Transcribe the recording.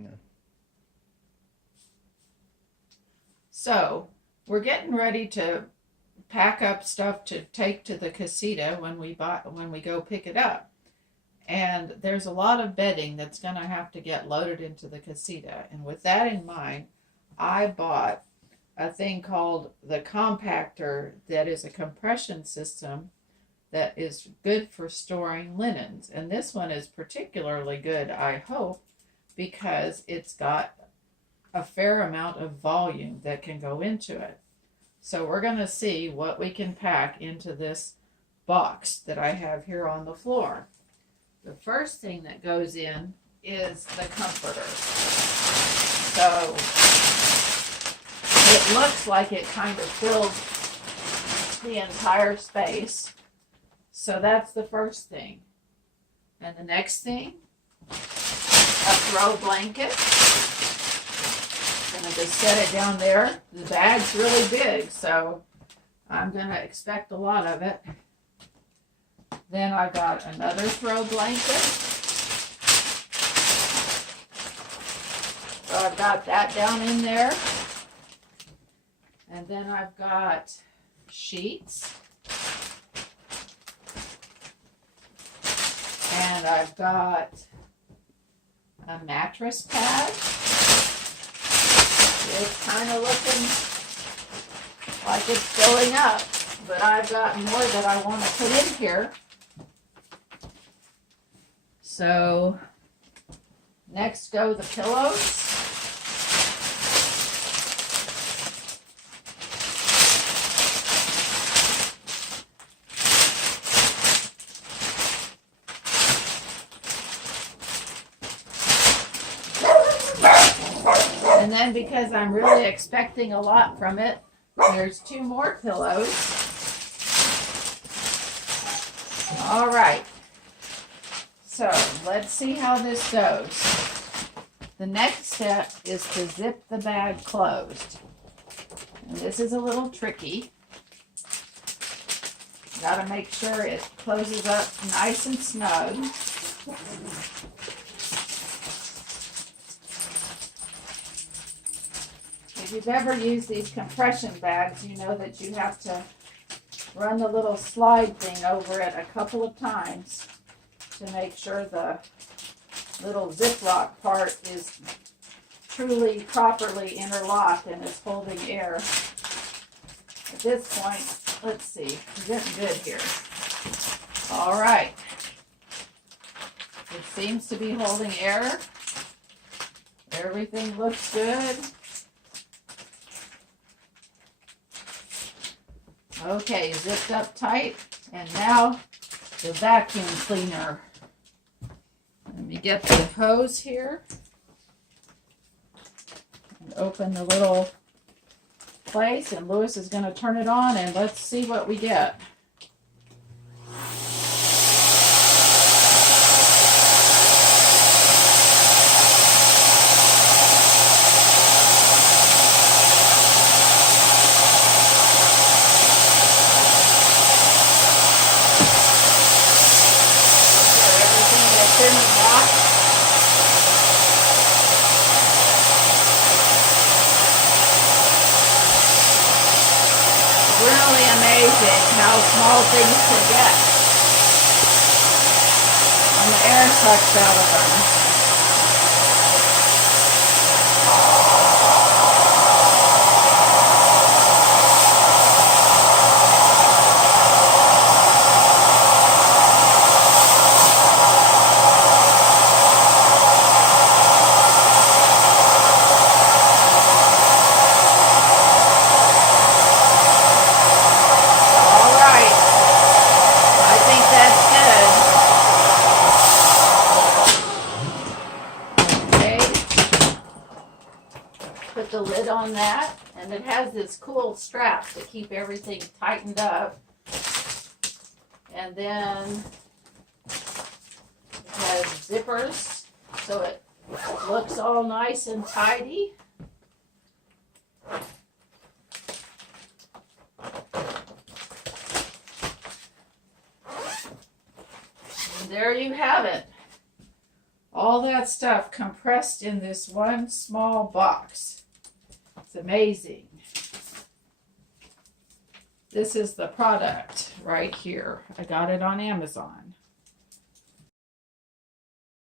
Yeah. So we're getting ready to pack up stuff to take to the casita when we go pick it up. And there's a lot of bedding that's going to have to get loaded into the casita. And with that in mind, I bought a thing called the compactor that is a compression system that is good for storing linens. And this one is particularly good, I hope, because it's got a fair amount of volume that can go into it. So we're going to see what we can pack into this box that I have here on the floor. The first thing that goes in is the comforter. So it looks like it kind of fills the entire space. So that's the first thing. And the next thing, a throw blanket. I'm going to just set it down there. The bag's really big, so I'm going to expect a lot of it. Then I've got another throw blanket. So I've got that down in there. And then I've got sheets. And I've got a mattress pad. It's kind of looking like it's filling up, but I've got more that I want to put in here. So next go the pillows. And then because I'm really expecting a lot from it, there's 2 more pillows. All right. So let's see how this goes. The next step is to zip the bag closed. And this is a little tricky. Got to make sure it closes up nice and snug. If you've ever used these compression bags, you know that you have to run the little slide thing over it a couple of times to make sure the little Ziploc part is truly properly interlocked and is holding air. At this point, let's see, we're getting good here. All right. It seems to be holding air. Everything looks good. Okay, zipped up tight, and now the vacuum cleaner. Let me get the hose here and open the little place, and Lewis is going to turn it on, and let's see what we get. Really amazing how small things can get when the air sucks out of them. Put the lid on that, and it has this cool strap to keep everything tightened up. And then it has zippers, so it looks all nice and tidy. And there you have it. All that stuff compressed in this one small box. It's amazing. This is the product right here. I got it on Amazon.